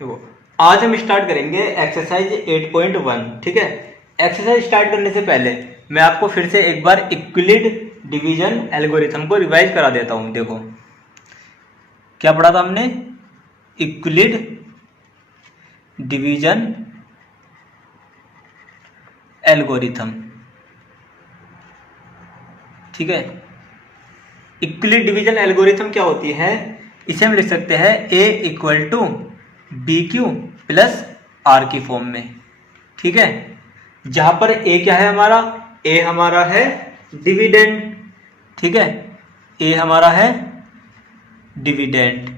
देखो, आज हम स्टार्ट करेंगे एक्सरसाइज 8.1। ठीक है, एक्सरसाइज स्टार्ट करने से पहले मैं आपको फिर से एक बार इक्विलिड डिवीजन एल्गोरिथम को रिवाइज करा देता हूं। देखो क्या पढ़ा था हमने, इक्विलिड डिवीजन एल्गोरिथम। ठीक है, इक्विलिड डिवीजन एल्गोरिथम क्या होती है, इसे हम लिख सकते हैं A equal to B Q plus R की फॉर्म में। ठीक है, जहां पर ए क्या है हमारा, ए हमारा है डिविडेंड। ठीक है, ए हमारा है डिविडेंड,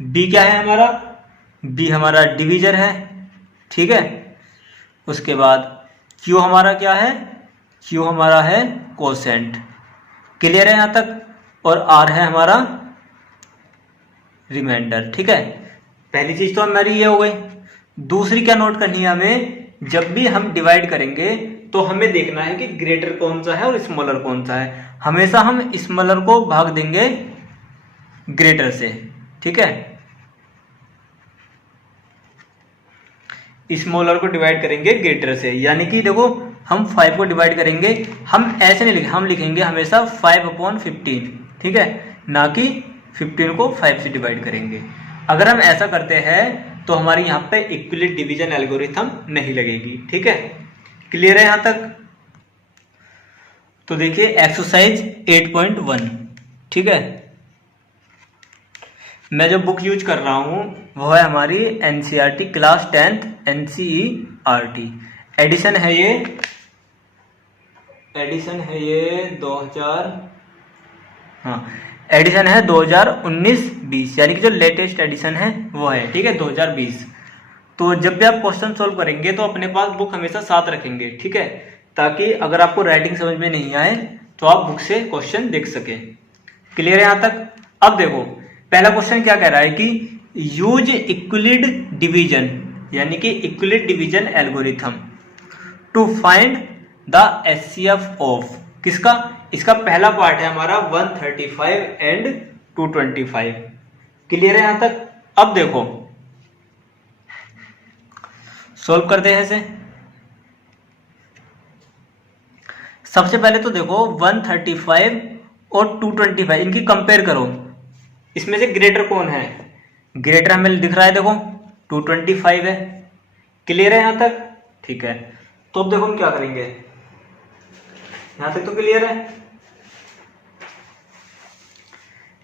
बी क्या है हमारा, बी हमारा डिवीजर है। ठीक है, उसके बाद क्यू हमारा क्या है, क्यू हमारा है कोसेंट। क्लियर है यहां तक, और आर है हमारा रिमाइंडर। ठीक है, पहली चीज तो हमारी ये हो गई। दूसरी क्या नोट करनी है हमें, जब भी हम डिवाइड करेंगे तो हमें देखना है कि ग्रेटर कौन सा है और स्मॉलर कौन सा है। हमेशा हम स्मॉलर को भाग देंगे ग्रेटर से। ठीक है, स्मॉलर को डिवाइड करेंगे ग्रेटर से, यानी कि देखो हम 5 को डिवाइड करेंगे, हम ऐसे नहीं लिखेंगे, हम लिखेंगे हमेशा 5/15। ठीक है, ना कि 15 को 5 से डिवाइड करेंगे। अगर हम ऐसा करते हैं तो हमारी यहाँ पे इक्विलिड डिवीजन एल्गोरिथम नहीं लगेगी। ठीक है, क्लियर है यहां तक। तो देखिए एक्सरसाइज 8.1। ठीक है, मैं जो बुक यूज कर रहा हूं वो है हमारी NCERT class 10th NCERT. Addition है ये 2000, हाँ एडिशन है 2019-20, यानी कि जो लेटेस्ट एडिशन है वो है। ठीक है, 2020। तो जब भी आप क्वेश्चन सोल्व करेंगे तो अपने पास बुक हमेशा साथ रखेंगे। ठीक है, ताकि अगर आपको राइटिंग समझ में नहीं आए तो आप बुक से क्वेश्चन देख सके। क्लियर है यहां तक। अब देखो पहला क्वेश्चन क्या कह रहा है कि यूज इक्विलिड डिवीजन, यानी कि Euclid division algorithm to find the HCF of किसका, इसका पहला पार्ट है हमारा 135 एंड 225। क्लियर है यहां तक। अब देखो सोल्व करते हैं इसे। सबसे पहले तो देखो 135 और 225 इनकी कंपेयर करो, इसमें से ग्रेटर कौन है, ग्रेटर हमें दिख रहा है देखो 225 है। क्लियर है यहां तक। ठीक है, तो अब देखो हम क्या करेंगे, यहां तक तो क्लियर है।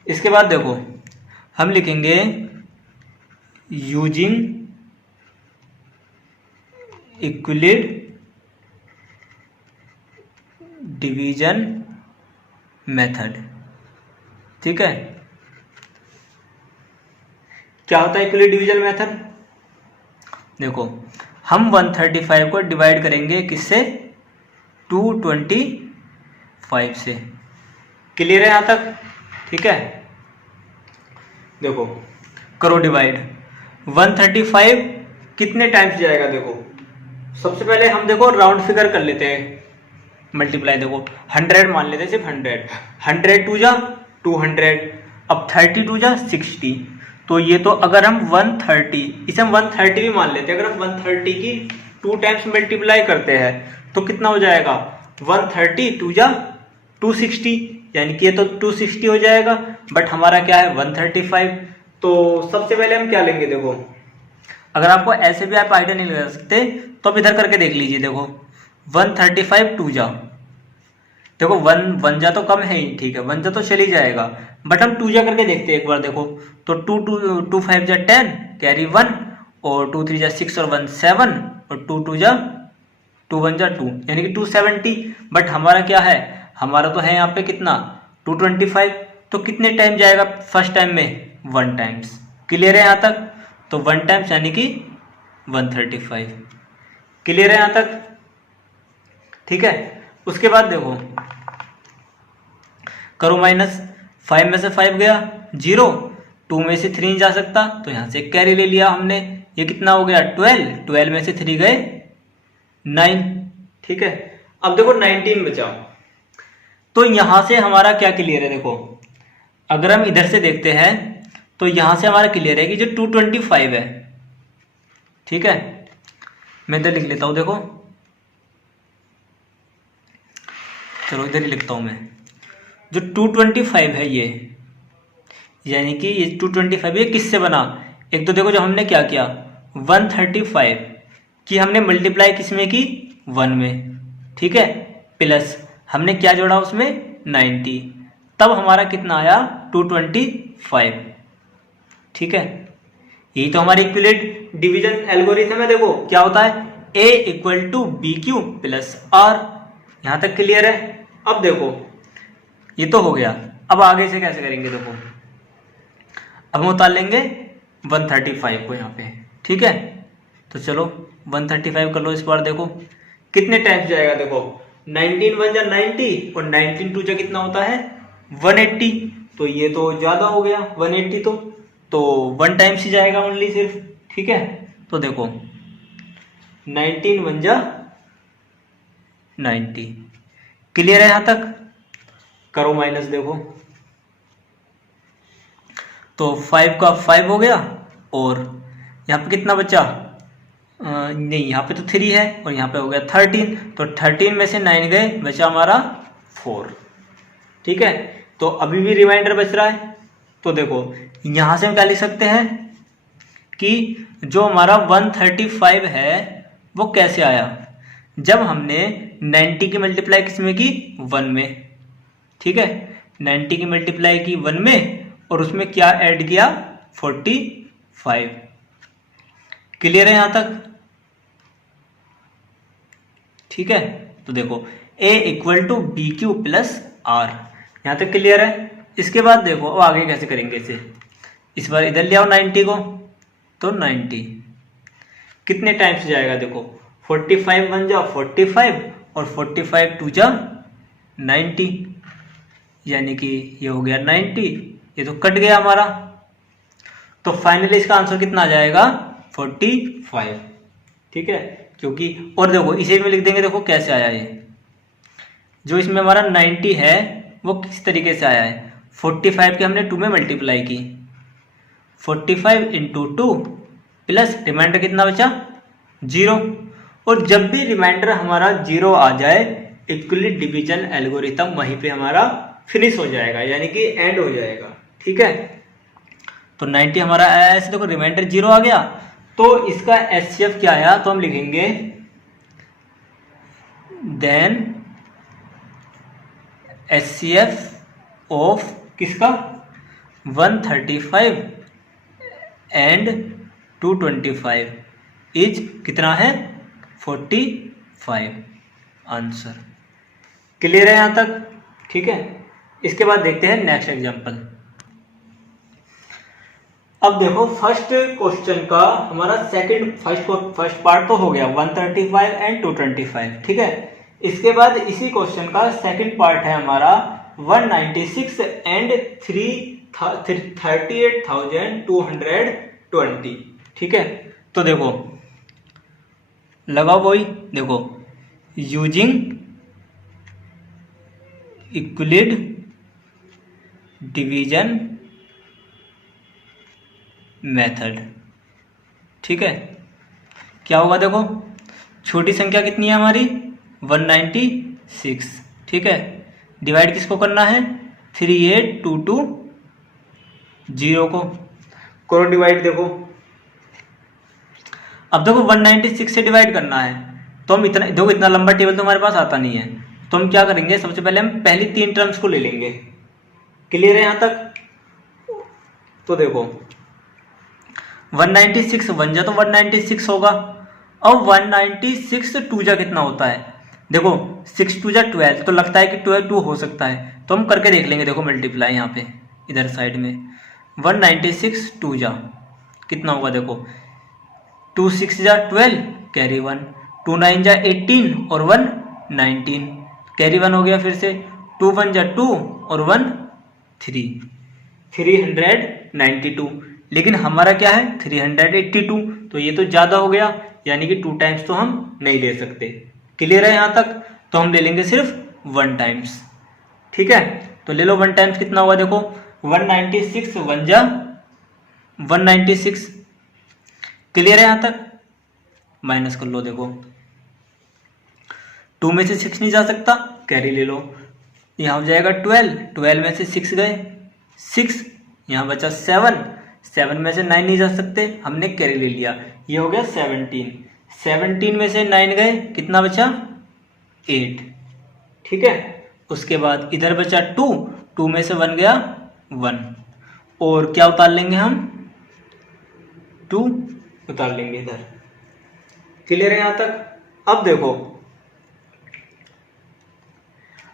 इसके बाद देखो हम लिखेंगे यूजिंग इक्विलिड डिवीजन मेथड। ठीक है, क्या होता है इक्विलिड डिवीजन मेथड, देखो हम 135 को डिवाइड करेंगे किससे, 225 से। क्लियर है यहां तक। ठीक है, देखो करो डिवाइड। 135 कितने टाइम्स जाएगा, देखो सबसे पहले हम देखो राउंड फिगर कर लेते हैं, मल्टीप्लाई देखो 100 मान लेते हैं, सिर्फ 100 टू जा 200, अब 30 टू जा 60। तो ये तो अगर हम 130, इसे हम 130 भी मान लेते हैं, अगर हम 130 की 2 टाइम्स मल्टीप्लाई करते हैं तो कितना हो जाएगा, 130 टू जा 260, यानी कि ये तो 260 हो जाएगा, बट हमारा क्या है 135। तो सबसे पहले हम क्या लेंगे, देखो अगर आपको ऐसे भी आप आइडिया नहीं लगा सकते तो आप इधर करके देख लीजिए। देखो 135 टू जा, देखो 1 जा तो कम है ही, ठीक है 1 जा तो चल ही जाएगा, बट हम 2 जा करके देखते हैं एक बार। देखो तो 2 5 जा 10 कैरी 1, और 2 3 जा 6 और 1 7, और 2 2 जा 2 1 जा 2, यानी कि 270। बट हमारा क्या है, हमारा तो है यहाँ पे कितना 225, तो कितने टाइम जाएगा, फर्स्ट टाइम में 1 टाइम्स। क्लियर है यहाँ तक। तो 1 टाइम्स यानी कि 135। क्लियर है यहाँ तक। ठीक है, उसके बाद देखो करो माइनस, 5 में से 5 गया 0, 2 में से 3 नहीं जा सकता तो यहां से कैरी ले लिया हमने, ये कितना हो गया 12 में से 3 गए 9। ठीक है, अब देखो 19 बचा, तो यहां से हमारा क्या क्लियर है, देखो अगर हम इधर से देखते हैं तो यहां से हमारा क्लियर है कि जो 225 है ठीक है, मैं इधर लिख लेता हूँ, देखो चलो इधर ही लिखता हूँ मैं। जो 225 है ये, यानी कि ये 225 ये किससे बना? एक तो देखो जो हमने क्या किया, 135 की हमने मल्टीप्लाई किस में की? 1 में, ठीक है, प्लस हमने क्या जोड़ा उसमें? 90, तब हमारा कितना आया? 225, ठीक है। यही तो हमारी इक्विलेट डिवीजन एल्गोरिथम है। देखो क्या होता है, A equal to B Q plus r. यहां तक क्लियर है? अब देखो ये तो हो गया, अब आगे से कैसे करेंगे देखो, अब हम उतार लेंगे 135 को यहाँ पे, ठीक है। तो चलो 135 कर लो इस बार, देखो कितने टाइम्स जाएगा, देखो 19 1 जा 90 और 19 2 जा कितना होता है? 180। तो ये तो ज्यादा हो गया 180, तो 1 टाइम्स ही जाएगा ओनली सिर्फ, ठीक है। तो देखो 19 1 जा 90, क्लियर है यहां तक? करो माइनस, देखो तो 5 का 5 हो गया, और यहाँ पे कितना बचा? नहीं, यहाँ पे तो 3 है और यहाँ पे हो गया 13, तो 13 में से 9 गए, बचा हमारा 4, ठीक है। तो अभी भी रिमाइंडर बच रहा है। तो देखो यहाँ से हम क्या लिख सकते हैं कि जो हमारा 135 है वो कैसे आया? जब हमने 90 की मल्टीप्लाई किस में की? 1 में, ठीक है। 90 की मल्टीप्लाई की 1 में और उसमें क्या ऐड किया? 45, क्लियर है यहां तक? ठीक है। तो देखो A equal to B Q plus r, यहां तक क्लियर है? इसके बाद देखो अब आगे कैसे करेंगे इसे, इस बार इधर ले आओ 90 को, तो 90 कितने टाइम्स जाएगा? देखो 45 1 जा 45 और 45 2 जा 90, यानी कि ये हो गया 90, ये तो कट गया हमारा। तो फाइनली इसका आंसर कितना आ जाएगा? 45, ठीक है। क्योंकि और देखो इसे में लिख देंगे, देखो कैसे आया ये, जो इसमें हमारा 90 है वो किस तरीके से आया है? 45 के हमने 2 में मल्टीप्लाई की, 45 इंटू 2 प्लस रिमाइंडर कितना बचा? 0। और जब भी रिमाइंडर हमारा 0 आ जाए, इक्विलेट डिवीजन एल्गोरिथम वहीं पे हमारा फिनिश हो जाएगा, यानी कि एंड हो जाएगा, ठीक है। तो 90 हमारा आया, ऐसे देखो रिमाइंडर 0 आ गया, तो इसका एचसीएफ क्या आया? तो हम लिखेंगे देन एचसीएफ ऑफ किसका? 135 एंड 225 इज कितना है? 45, आंसर। क्लियर है यहां तक? ठीक है। इसके बाद देखते हैं नेक्स्ट एग्जांपल। अब देखो फर्स्ट क्वेश्चन का हमारा फर्स्ट पार्ट तो हो गया 135 एंड 225, ठीक है। इसके बाद इसी क्वेश्चन का सेकंड पार्ट है हमारा 196 एंड 38,220, ठीक है। तो देखो लगाओ वही, देखो यूजिंग इक्विलेट डिवीजन मेथड, ठीक है। क्या होगा? देखो छोटी संख्या कितनी है हमारी? 196, ठीक है। डिवाइड किसको करना है? 38220 को करो डिवाइड। देखो अब देखो 196 से डिवाइड करना है, तो हम इतना देखो, इतना लंबा टेबल तो हमारे पास आता नहीं है, तो हम क्या करेंगे? सबसे पहले हम पहली 3 टर्म्स को ले लेंगे। क्लियर है यहां तक? तो देखो 196 1 जा तो 196 होगा, अब 196 2 जा कितना होता है? देखो 6 2 जा 12, तो लगता है कि 12 हो सकता है, तो हम करके देख लेंगे। देखो मल्टीप्लाई यहाँ पे इधर साइड में 196 2 जा कितना होगा? देखो 2 6 जा 12 कैरी 1, 2 9 जा 18 और 1 19 कैरी 1 हो गया, फिर से 2 1 जा 2 और 1 3 392। लेकिन हमारा क्या है? 382, तो ये तो ज्यादा हो गया, यानी कि 2 टाइम्स तो हम नहीं ले सकते। क्लियर है यहां तक? तो हम ले लेंगे सिर्फ 1 टाइम्स, ठीक है। तो ले लो 1 टाइम्स कितना होगा? देखो 196 1 जा 196, क्लियर है यहां तक? माइनस कर लो। देखो 2 में से 6 नहीं जा सकता, कैरी ले लो। यहाँ हो जाएगा 12, 12 में से 6 गए 6, यहाँ बचा 7, 7 में से 9 नहीं जा सकते, हमने कैरी ले लिया, ये हो गया 17, 17 में से 9 गए, कितना बचा 8, ठीक है। उसके बाद इधर बचा 2, 2 में से 1 गया 1, और क्या उतार लेंगे हम 2 उतार लेंगे इधर। क्लियर है यहाँ तक। अब देखो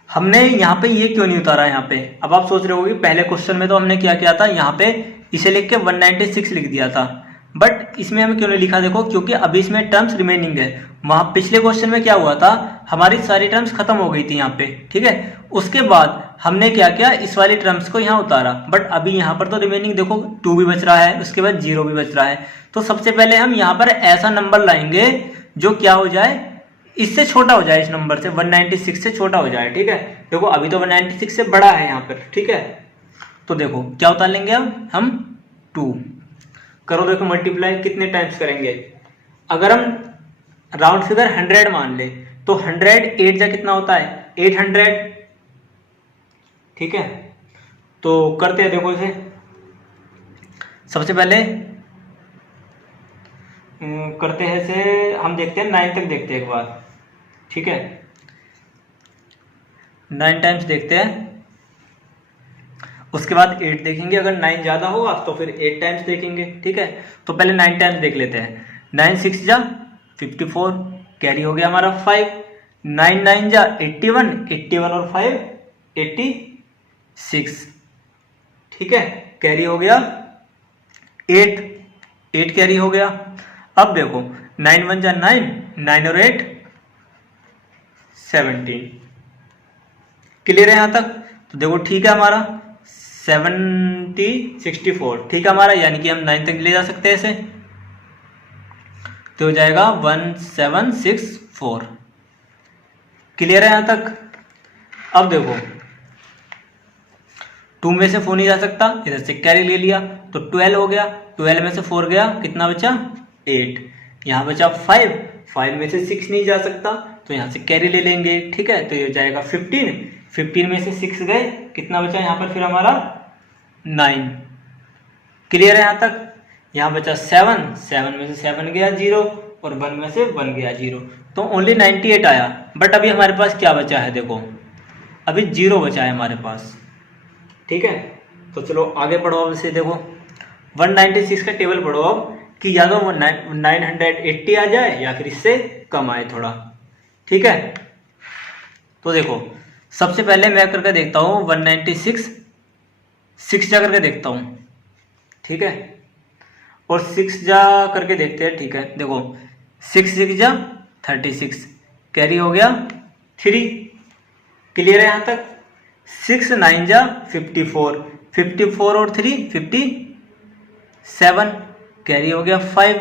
हमने यहाँ पे ये क्यों नहीं उतारा यहाँ पे। अब आप सोच रहे होगे पहले क्वेश्चन में तो हमने क्या किया था, यहाँ पे इसे लिख के 196 लिख दिया था, बट इसमें हमें क्यों नहीं लिखा, देखो क्योंकि अभी इसमें टर्म्स रिमेनिंग है। वहां पिछले क्वेश्चन में क्या हुआ था, हमारी सारी टर्म्स खत्म हो गई थी यहाँ पे, ठीक है। उसके बाद हमने क्या किया, इस वाली टर्म्स को यहाँ उतारा, बट अभी यहाँ पर तो रिमेनिंग देखो 2 भी बच रहा है, उसके बाद 0 भी बच रहा है। तो सबसे पहले हम यहाँ पर ऐसा नंबर लाएंगे जो क्या हो जाए, इससे छोटा हो जाए, इस नंबर से 196 से छोटा हो जाए, ठीक है। देखो अभी तो 196 से बड़ा है यहाँ पर, ठीक है। तो देखो क्या उतार लेंगे अब हम 2 करो, देखो मल्टीप्लाई कितने टाइम्स करेंगे। अगर हम राउंड फिगर 100 मान ले तो 100 8 जा कितना होता है 800, ठीक है। तो करते हैं, देखो इसे सबसे पहले करते हैं इसे, हम देखते हैं 9 तक देखते हैं एक बार, ठीक है। 9 टाइम्स देखते हैं, उसके बाद 8 देखेंगे, अगर 9 ज्यादा होगा तो फिर 8 टाइम्स देखेंगे, ठीक है। तो पहले 9 टाइम्स देख लेते हैं। 9 6 जा 54, कैरी हो गया हमारा 5, 9 9 जा 81, 81 और 5 86, ठीक है। कैरी हो गया 8, 8 कैरी हो गया। अब देखो 9 1 जा 9, 9 और 8 17, क्लियर है यहां तक। तो देखो ठीक है, हमारा 64, ठीक है हमारा, यानी कि हम 9 तक ले जा सकते हैं इसे, तो हो जाएगा 1764, क्लियर है यहां तक। अब देखो 2 में से 4 नहीं जा सकता, इधर से कैरी ले लिया तो 12 हो गया, 12 में से 4 गया, कितना बचा 8, यहाँ बचा 5, 5 में से 6 नहीं जा सकता तो यहाँ से कैरी ले लेंगे, ठीक है। तो ये हो जाएगा 15, 15 में से 6 गए, कितना बचा यहाँ पर फिर हमारा 9, क्लियर है यहाँ तक। यहाँ बचा 7, 7 में से 7 गया 0 और 1 में से 1 गया 0, तो ओनली 98 आया। बट अभी हमारे पास क्या बचा है, देखो अभी 0 बचा है हमारे पास, ठीक है। तो चलो आगे पढ़ो, अब इसे देखो 196 का टेबल पढ़ो अब, कि या तो 980 आ जाए या फिर इससे कम आए थोड़ा, ठीक है। तो देखो सबसे पहले मैं करके देखता हूँ 196 6 जा करके देखता हूँ, ठीक है, और 6 जा करके देखते हैं, ठीक है। देखो 6 6 जा 36, कैरी हो गया 3, क्लियर है यहाँ तक। 6 9 जा 54, 54 और 3 57, कैरी हो गया 5,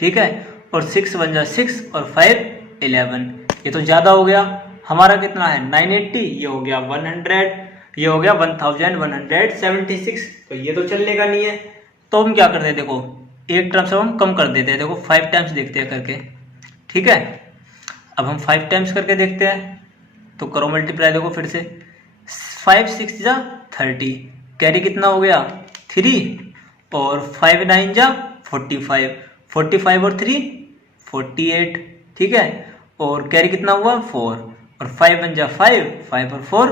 ठीक है। और 6 1 जा 6 और 5 11, ये तो ज्यादा हो गया, हमारा कितना है 980, ये हो गया 100, ये हो गया 1176, तो ये तो चलने का नहीं है। तो हम क्या करते हैं, देखो एक टर्म से हम कम कर देते हैं, देखो 5 टाइम्स देखते हैं करके, ठीक है। अब हम 5 टाइम्स करके देखते हैं, तो करो मल्टीप्लाई, देखो फिर से 5 6 जा 30, कैरी कितना हो गया 3, और 5 9 जा 45, 45 और 3 48, ठीक है। और कैरी कितना हुआ 4, और 5 1 जा 5, 5 और 4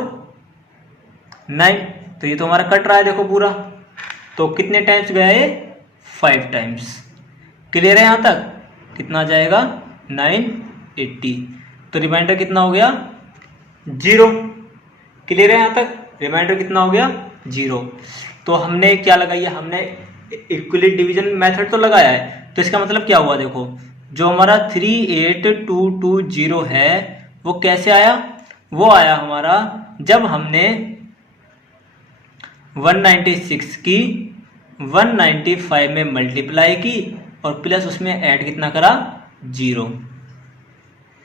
9, तो ये तो हमारा कट रहा है देखो पूरा। तो कितने टाइम्स गया ये 5 टाइम्स, क्लियर है यहाँ तक। कितना जाएगा 980, तो रिमाइंडर कितना हो गया 0, क्लियर है यहाँ तक। रिमाइंडर कितना हो गया 0। तो हमने क्या लगाया, हमने इक्वली डिवीजन मेथड तो लगाया है, तो इसका मतलब क्या हुआ, देखो जो हमारा 38220 है वो कैसे आया, वो आया हमारा जब हमने 196 की 195 में मल्टीप्लाई की और प्लस उसमें ऐड कितना करा 0,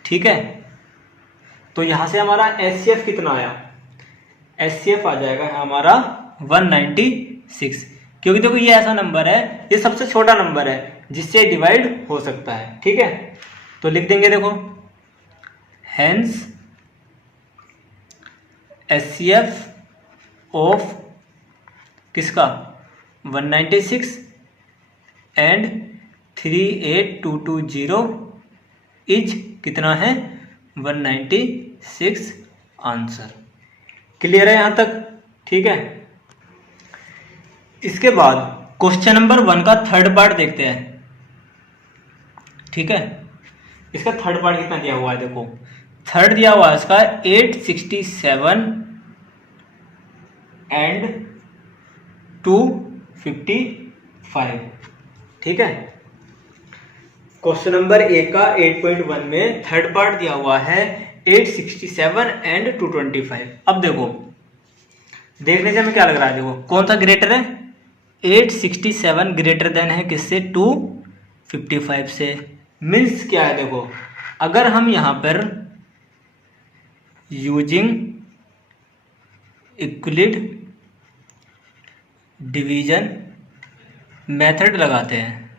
ठीक है। तो यहां से हमारा एचसीएफ कितना आया, एचसीएफ आ जाएगा हमारा 196, क्योंकि देखो ये ऐसा नंबर है, ये सबसे छोटा नंबर है, जिससे डिवाइड हो सकता है, ठीक है। तो लिख देंगे देखो, हेंस HCF ऑफ किसका 196 एंड 38220 इज कितना है 196 आंसर। क्लियर है यहाँ तक, ठीक है। इसके बाद क्वेश्चन नंबर 1 का थर्ड पार्ट देखते हैं, ठीक है। इसका थर्ड पार्ट कितना दिया हुआ है, देखो थर्ड दिया हुआ है इसका 867 एंड 255, ठीक है। क्वेश्चन नंबर 1 का 8.1 में थर्ड पार्ट दिया हुआ है 867 एंड 225। अब देखो, देखने से हमें क्या लग रहा है, देखो कौन सा ग्रेटर है, 867 ग्रेटर देन है किससे 255 से। मीन्स क्या है, देखो अगर हम यहाँ पर यूजिंग इक्विलिड डिवीजन मेथड लगाते हैं,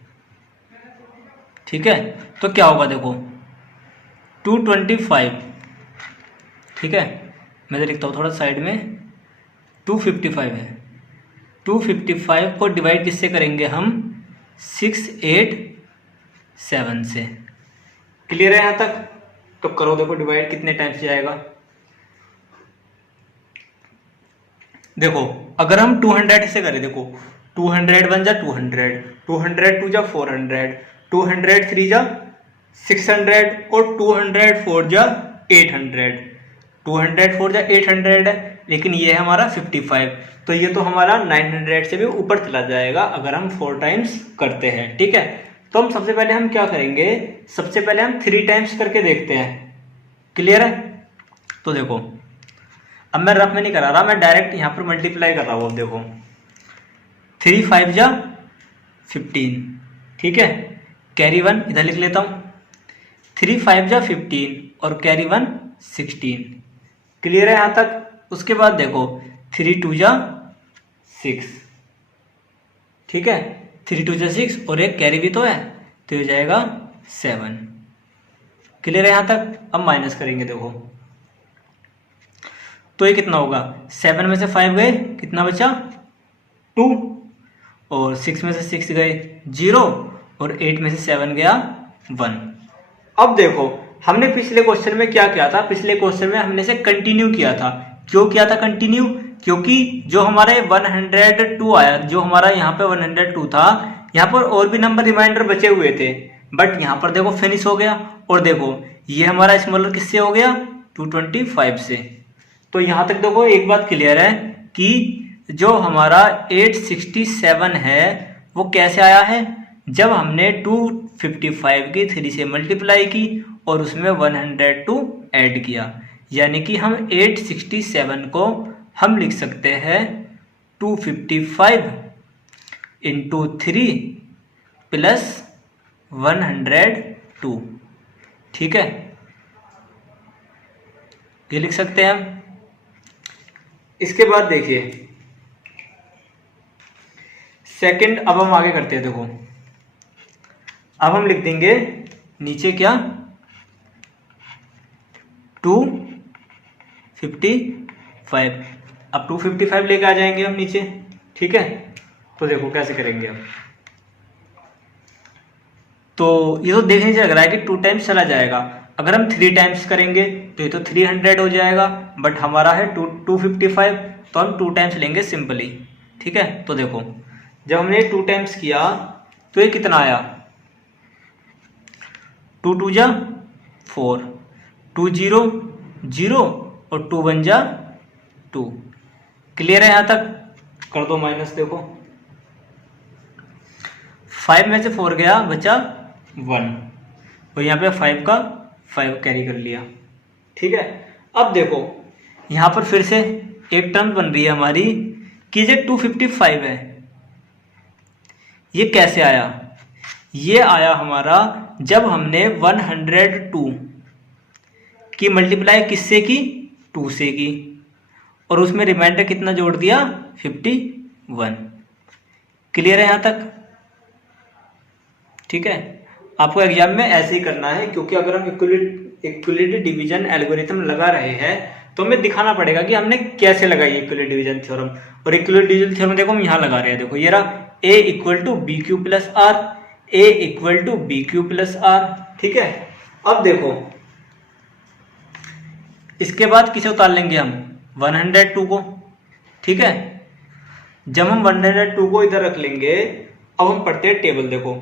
ठीक है, तो क्या होगा, देखो 225, ठीक है, मैं तो लिखता हूँ थोड़ा साइड में, 255 है, 255 को डिवाइड किससे करेंगे हम 687 से। क्लियर है यहाँ तक, तो करो देखो डिवाइड कितने टाइम्स जाएगा। देखो अगर हम 200 से करें, देखो 200 1 जा 200, 200 2 जा 400, 200 3 जा 600 और 204 जा 800, 204 जा 800 है, लेकिन ये है हमारा 55, तो ये तो हमारा 900 से भी ऊपर चला जाएगा अगर हम 4 टाइम्स करते हैं, ठीक है। तो हम सबसे पहले हम क्या करेंगे, सबसे पहले हम 3 टाइम्स करके देखते हैं। क्लियर है, तो देखो अब मैं रफ में नहीं करा रहा, मैं डायरेक्ट यहाँ पर मल्टीप्लाई कर रहा हूँ। अब देखो 3 5 जा 15, ठीक है, कैरी 1 इधर लिख लेता हूँ, 3 5 जा 15 और कैरी 1 16। क्लियर है यहाँ तक। उसके बाद देखो 3 2 जा 6, ठीक है, 3 2 जा 6 और एक कैरी भी तो है, तो हो जाएगा 7। क्लियर है यहाँ तक। अब माइनस करेंगे, देखो तो ये कितना होगा, 7 में से 5 गए, कितना बचा 2, और 6 में से 6 गए 0, और 8 में से 7 गया 1। अब देखो हमने पिछले क्वेश्चन में क्या किया था, पिछले क्वेश्चन में हमने से कंटिन्यू किया था। क्यों किया था कंटिन्यू, क्योंकि जो हमारे 102 आया, जो हमारा यहाँ पे 102 था, यहाँ पर और भी नंबर रिमाइंडर बचे हुए थे, बट यहाँ पर देखो फिनिश हो गया। और देखो ये हमारा स्मॉलर किससे हो गया 225 से। तो यहाँ तक देखो एक बात क्लियर है कि जो हमारा 867 है वो कैसे आया है, जब हमने 255 की 3 से मल्टीप्लाई की और उसमें 102 ऐड किया, यानी कि हम 867 को हम लिख सकते हैं 255 इंटू 3 प्लस 102, ठीक है, ये लिख सकते हैं हम। इसके बाद देखिए सेकंड, अब हम आगे करते हैं। देखो अब हम लिख देंगे नीचे क्या 255, अब 255 लेके आ जाएंगे हम नीचे, ठीक है। तो देखो कैसे करेंगे अब, तो ये तो देखने से लग रहा है कि 2 टाइम्स चला जाएगा। अगर हम 3 टाइम्स करेंगे तो ये तो 300 हो जाएगा, बट हमारा है 255, तो हम 2 टाइम्स लेंगे सिंपली, ठीक है। तो देखो जब हमने 2 टाइम्स किया तो ये कितना आया, 2 2 जा 4, 2 0 0 और 2 1 जा 2। क्लियर है यहाँ तक, कर दो माइनस। देखो 5 में से 4 गया, बचा 1, और यहाँ पे 5 का 5 कैरी कर लिया, ठीक है। अब देखो यहाँ पर फिर से एक टर्म बन रही है हमारी कि ये 255 है, ये कैसे आया, ये आया हमारा जब हमने 102 की मल्टीप्लाई किससे की 2 से की, और उसमें रिमाइंडर कितना जोड़ दिया 51। क्लियर है यहाँ तक। ठीक है, आपको एग्जाम में ऐसे ही करना है, क्योंकि अगर हम इक्विलिटी डिवीजन एल्गोरिथम लगा रहे हैं तो हमें दिखाना पड़ेगा कि हमने कैसे लगाई इक्विलिटी डिवीजन थ्योरम। और इक्विलिटी डिवीजन थ्योरम देखो हम यहाँ लगा रहे हैं, देखो ये रहा a equal to B Q plus r, a equal to B Q plus r. ठीक है, अब देखो इसके बाद किसे उतार लेंगे हम 102 को। ठीक है, जब हम 102 को इधर रख लेंगे, अब हम पढ़ते हैं टेबल। देखो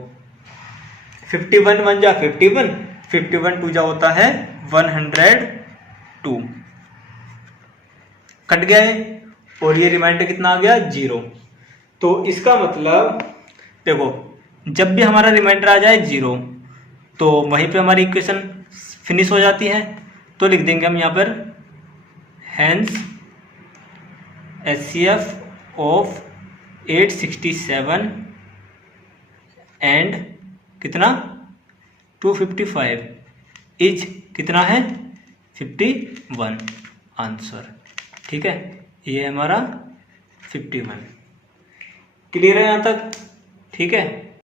51 1 जा 51, 51 2 जा होता है 102, कट गया है और ये रिमाइंडर कितना आ गया 0। तो इसका मतलब देखो जब भी हमारा रिमाइंडर आ जाए 0 तो वहीं पे हमारी इक्वेशन फिनिश हो जाती है। तो लिख देंगे हम यहाँ पर हैंस HCF ऑफ 867 एंड कितना 255 इज कितना है 51 आंसर। ठीक है, ये हमारा 51। क्लियर है यहाँ तक? ठीक है।